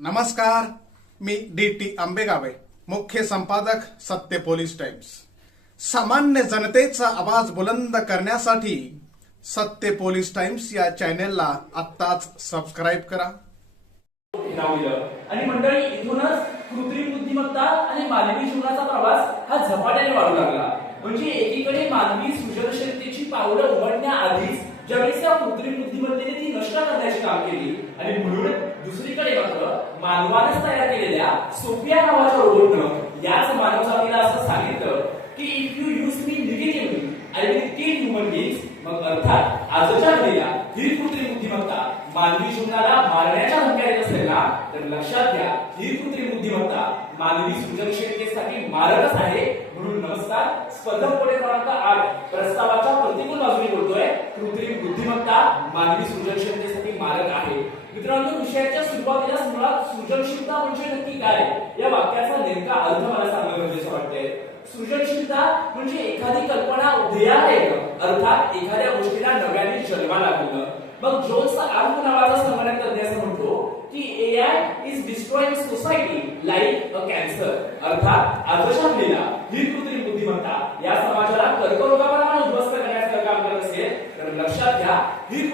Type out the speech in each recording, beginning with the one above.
नमस्कार मी D T आंबेगावे मुख्य संपादक सत्य पोलीस टाइम्स. सामान्य जनतेचा आवाज बुलंद करण्यासाठी सत्य पोलीस टाइम्स या चॅनेलला आत्ताच सबस्क्राईब करा. आणि मंडळी इथूनच कृत्रिम बुद्धिमत्ता आणि मानवी जीवनाचा प्रवास हा झपाट्याने वाढू लागला. म्हणजे एकीकडे मानवी सृजनशीलतेची पावलं उघडण्याआधीच ज्यावेळेस त्या कृत्रिम बुद्धिमत्तेने ती नष्ट करण्याची काम केली आणि म्हणून दुसरीकडे मात्र मानवानेच तयार केलेल्या सोफिया नावाच्या रोबोटनं याच मानव जातीला असं सांगितलं की if you use me negatively I will kill human beings मग अर्थात आजच्या घडीला ही कृत्रिम बुद्धिमत्ता मानवी जीवनाला मारण्याच्या धमक्या देत असेल ना तर लक्षात घ्या ही कृत्रिम बुद्धिमत्ता मानवी सृजनशीलतेसाठी मारकच आहे. म्हणून नमस्कार स्पर्धक कोडे क्रमांक आठ प्रस्तावाच्या प्रतिकूल बाजूने बोलतोय. कृत्रिम बुद्धिमत्ता मानवी सृजनशीलतेसाठी मारक आहे. मित्रांनो विषयाच्या सुरुवातीला मुळात सृजनशीलता म्हणजे नक्की काय? या वाक्याचा नेमका अर्थ मला सांगणं गरजेचं वाटतंय. सृजनशीलता म्हणजे एखादी कल्पना उदयाला येणं अर्थात एखाद्या गोष्टीला नव्याने जन्मा लागणं. मग जोन्सचा अर्थ नावाचा संगणक तज्ञ असं म्हणतो की AI is destroying society like a cancer अर्थात आजच्या ही कृत्रिम बुद्धिमत्ता या समाजाला कर्करोगाप्रमाणे उद्ध्वस्त करण्याचं काम करत असेल तर लक्षात घ्या ही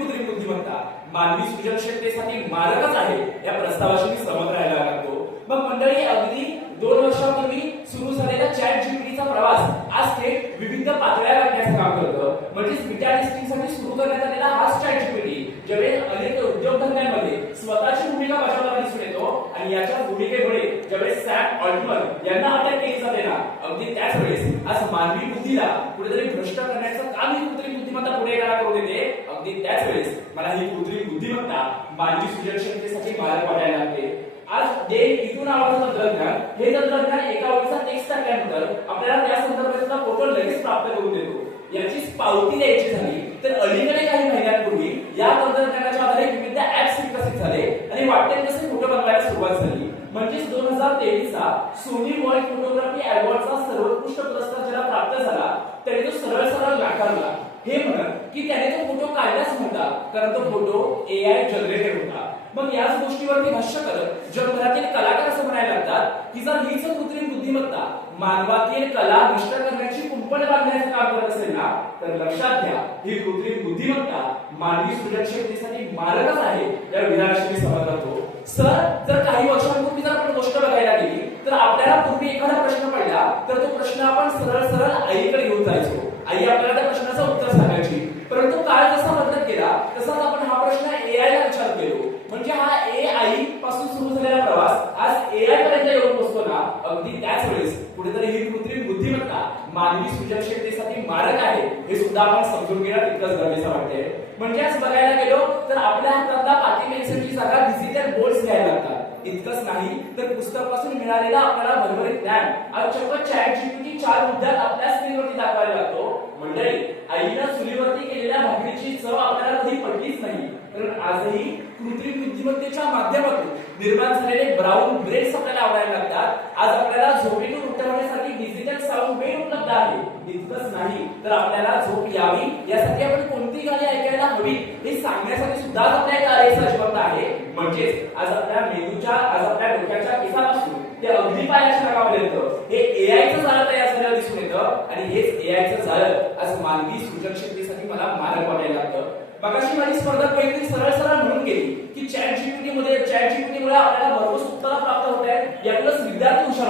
मानवी सृजनशीलतेसाठी मारकच आहे या प्रस्तावाशी मी सहमत राहायला लागतो मग मंडळी अगदी दोन वर्षापूर्वी सुरू झाले चॅट जीपीटीचा प्रवास आज थेट विविध पातळ्या गाठण्याचं काम करतं म्हणजेच बीटा टेस्टिंगसाठी सुरू करण्यात आलेला हाच चॅट जीपीटी ज्यावेळेस अनेक उद्योगधंद्यांमध्ये स्वतःची भूमिका बजावताना दिसून येतो आणि याच्या भूमिकेमुळे ज्यावेळेस सॅम ऑल्टमन यांना अटक केली जाते ना अगदी त्याच वेळेस आज मानवी बुद्धीला कुठेतरी भ्रष्ट करण्याचं काम ही कृत्रिम बुद्धिमत्ता पुढे करा करू देते. अगदी त्याच वेळेस मला ही कृत्रिम बुद्धिमत्ता मानवी सृजनशीलतेसाठी बाहेर पडायला लागते आज जे इथून आवडतं तंत्रज्ञान हे तंत्रज्ञान एका ओळीचा टेक्स्ट टाकल्यानंतर आपल्याला त्या संदर्भातला फोटो लगेच प्राप्त करून देतो. याची पावती द्यायची झाली तर अलीकडे काही महिन्यांपूर्वी या तंत्रज्ञानाच्या आधारे विविध ऍप्स विकसित झाले आणि वाटते तसे फोटो बनवायला सुरुवात झाली. म्हणजेच दोन हजार तेवीसचा सोनी वर्ल्ड फोटोग्राफी अवॉर्डचा सर्वोत्कृष्ट पुरस्कार ज्याला प्राप्त झाला त्याने तो सरळ सरळ नाकारला. हे म्हणत की त्याने तो फोटो काढलाच नव्हता कारण तो फोटो एआय जनरेटेड होता. मग याच गोष्टीवरती भाष्य करत जगभरातील कलाकार असं म्हणायला लागतात की जर हीच कृत्रिम बुद्धिमत्ता मानवातील कला नष्ट करण्याची कुंपण बांधण्याचं काम करत असेल ना तर लक्षात घ्या ही कृत्रिम बुद्धिमत्ता मानवी सृजनशीलतेसाठी मारकच आहे या विधानाशी मी सहमत होतो सर जर काही वर्ष जर आपण गोष्ट बघायला गेली तर आपल्याला पूर्वी एखादा प्रश्न पडला तर तो प्रश्न आपण सरळ सरळ आईकडे घेऊन जायचो आई आपल्याला त्या प्रश्नाचं उत्तर सांगायची परंतु काळ जसा बदलत गेला तसाच आपण हा प्रश्न एआय ला विचारत गेलो म्हणजे हा ए आई पासून सुरू झालेला प्रवास आज एआय पर्यंत येऊन पोहोचतो ना अगदी त्याच वेळेस कुठेतरी ही कृत्रिम बुद्धिमत्ता मानवी सृजनशीलतेसाठी मारक आहे हे सुद्धा आपण समजून घेणं तितकंच गरजेचं वाटते म्हणजे आज बघायला गेलो तर आपल्या हातातला पाटी पेन्सिलची जागा डिजिटल बोर्ड्स घ्यायला लागतात इतकंच नाही तर पुस्तकापासून मिळालेला आपल्याला भरभरीत ज्ञान. आज चक्क चॅट जीपीटी चार मुद्द्यात आपल्या स्क्रीनवरती दाखवायला लागतो. मंडळी आईला चुलीवरती केलेल्या भाकरीची चव आपल्याला कधी पडलीच नाही. कारण आजही कृत्रिम बुद्धिमत्तेच्या माध्यमातून निर्माण झालेले ब्राऊन ब्रेड्स आपल्याला आवडायला लागतात. आज आपल्याला झोपेतून उठवण्यासाठी डिजिटल साऊंड वेळ उपलब्ध आहे. इतकंच नाही तर आपल्याला झोप यावी यासाठी आपण कोणती गाणी ऐकायला हवी हे सांगण्यासाठी सुद्धा आज आपल्या कार्याचा जिवंत आहे. म्हणजेच आज आपल्या मेंदूच्या आज आपल्या डोक्याच्या केसापासून ते अगदी पायाच्या नखापर्यंत हे एआयचं झालं तयार झालेलं दिसून येतं. आणि हेच एआयचं झालं आज मानवी सृजनशीलतेसाठी मला मारक वाटायला लागतं. मगाशी माझी स्पर्धा पहिली सरळ सरळ म्हणून गेली की चॅट जीपीटी मध्ये चॅट जीपीटी मुळे आपल्याला भरपूर उत्तरं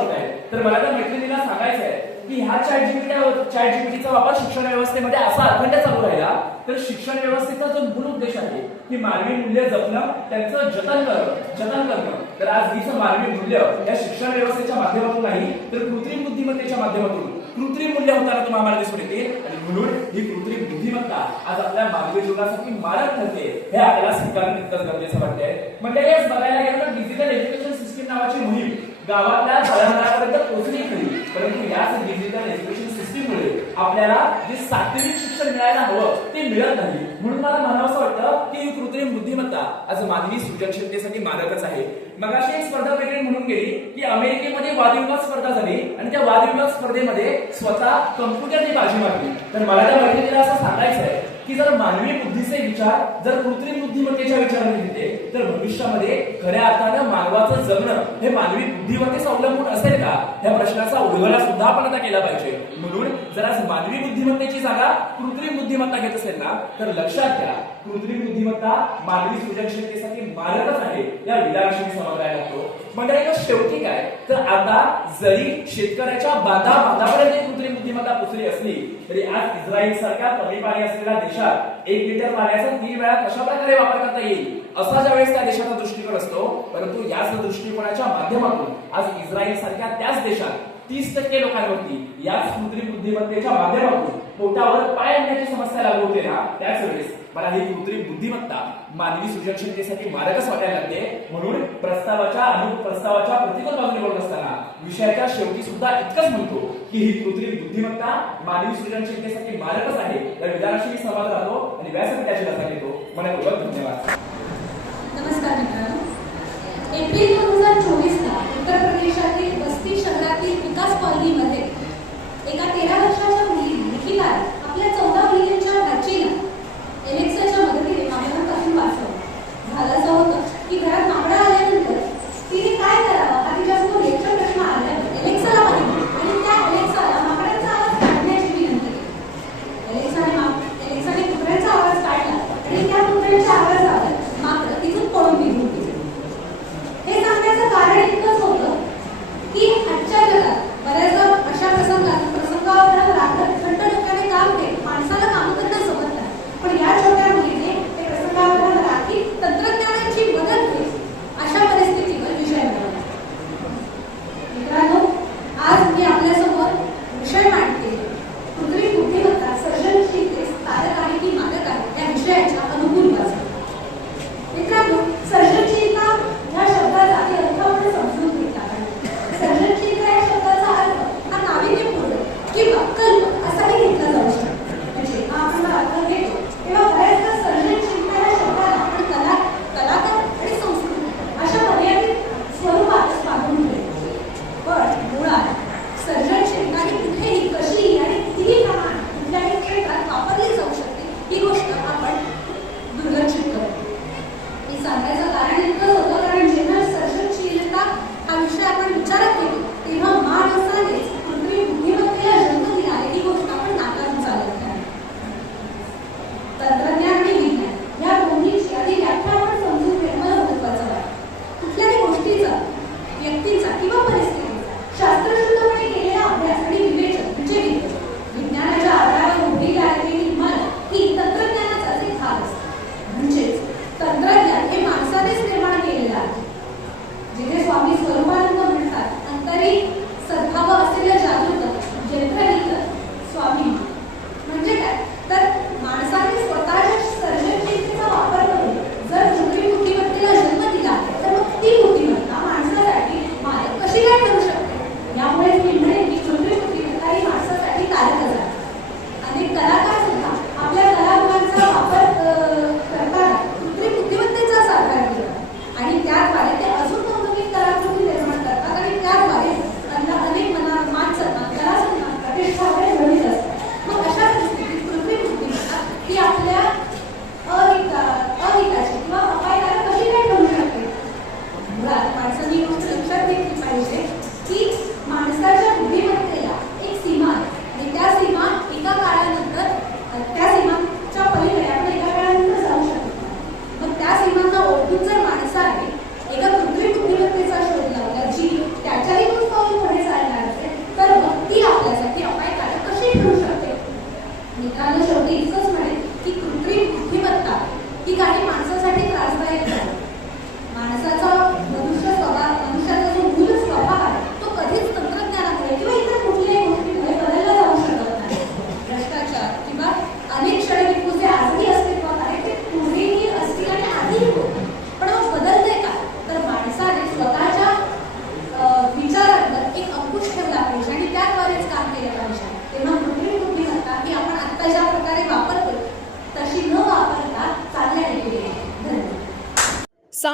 होत आहे तर मला त्या मैत्रिणीला सांगायचं आहे की ह्या चॅट जीपीटी चॅट जीपीटीचा वापर शिक्षण व्यवस्थेमध्ये असा अखंड चालू राहिला. तर शिक्षण व्यवस्थेचा जो मूळ उद्देश आहे की मानवी मूल्य जपणं त्यांचं जतन करणं जतन करणं. तर आज हिचं मानवी मूल्य या शिक्षण व्यवस्थेच्या माध्यमातून नाही तर कृत्रिम बुद्धिमत्तेच्या माध्यमातून. कृत्रिम मूल्य होताना तुम्हाला आम्हाला दिसून येते. आणि म्हणून ही कृत्रिम बुद्धिमत्ता आज आपल्या मानवी जीवनासाठी मारक ठरते. हे आपल्याला स्वीकारणं तितकंच गरजेचं वाटते म्हणजे हेच बघायला गेलं तर डिजिटल एज्युकेशन सिस्टीम नावाची मोहीम गावातल्या तळागाळापर्यंत पोहोचली खरी परंतु याच डिजिटल एज्युकेशन सिस्टीममुळे आपल्याला जे सात्विक शिक्षण मिळायला हवं ते मिळत नाही. म्हणून मला म्हणावं वाटतं की ही कृत्रिम बुद्धिमत्ता आज मानवी सृजनशीलतेसाठी मारकच आहे. मगाशी एक स्पर्धा वेगळी म्हणून गेली की अमेरिकेमध्ये वादविवाद स्पर्धा झाली आणि त्या वादविवाद स्पर्धेमध्ये स्वतः कम्प्युटरने बाजी मारली. तर मला त्या बैठकीला असं सांगायचं आहे की जर मानवी बुद्धीचे विचार जर कृत्रिम बुद्धिमत्तेच्या विचाराने घेतले तर भविष्यामध्ये खऱ्या अर्थानं मानवाचं जगणं हे मानवी बुद्धिमत्तेस अवलंबून असेल का? या प्रश्नाचा उलगडा सुद्धा आपण आता केला पाहिजे. म्हणून जर आज मानवी बुद्धिमत्तेची जागा कृत्रिम बुद्धिमत्ता घेत असेल ना तर लक्षात घ्या कृत्रिम बुद्धिमत्ता मानवी सृजनशीलतेसाठी मारकच आहे. या विधानाशी समजायला लागतो मंडळीला शेवटी काय? तर आता जरी शेतकऱ्याच्या बाधा बाधापर्यंत कृत्रिम बुद्धिमत्ता पुसली असली तरी आज इस्रायल सारख्या कमी पाणी असलेल्या देशात एक लिटर पाण्याचा तीन वेळा कशा प्रकारे वापर करता येईल? असा ज्या वेळेस त्या देशाचा दृष्टिकोन असतो परंतु याच दृष्टिकोनाच्या माध्यमातून आज इस्रायल सारख्या त्याच देशात तीस टक्के लोकांवरती याच कृत्रिम बुद्धिमत्तेच्या माध्यमातून पोटावर पाय आणण्याची समस्या लागू होते ना? त्याच वेळेस. मला ही कृत्रिम बुद्धिमत्ता मानवी सृजनशीलतेसाठी मारकच वाटायला लागते. म्हणून प्रस्तावाच्या आणि प्रस्तावाच्या प्रतिकूल बाजूने बोलत असताना विषयाच्या शेवटी सुद्धा इतकंच म्हणतो की ही कृत्रिम बुद्धिमत्ता मानवी सृजनशीलतेसाठी मारकच आहे. या विधानाशी मी संवाद राहतो आणि व्यासपीठाची लक्षात घेतो. मनापूर्वक धन्यवाद. नमस्कार मित्रांनो. एप्रिल दोन हजार चोवीसला उत्तर प्रदेशातील बस्ती शहरातील विकास कॉलनीमध्ये एका तेरा वर्षाच्या मुली निखिला Sigan I said.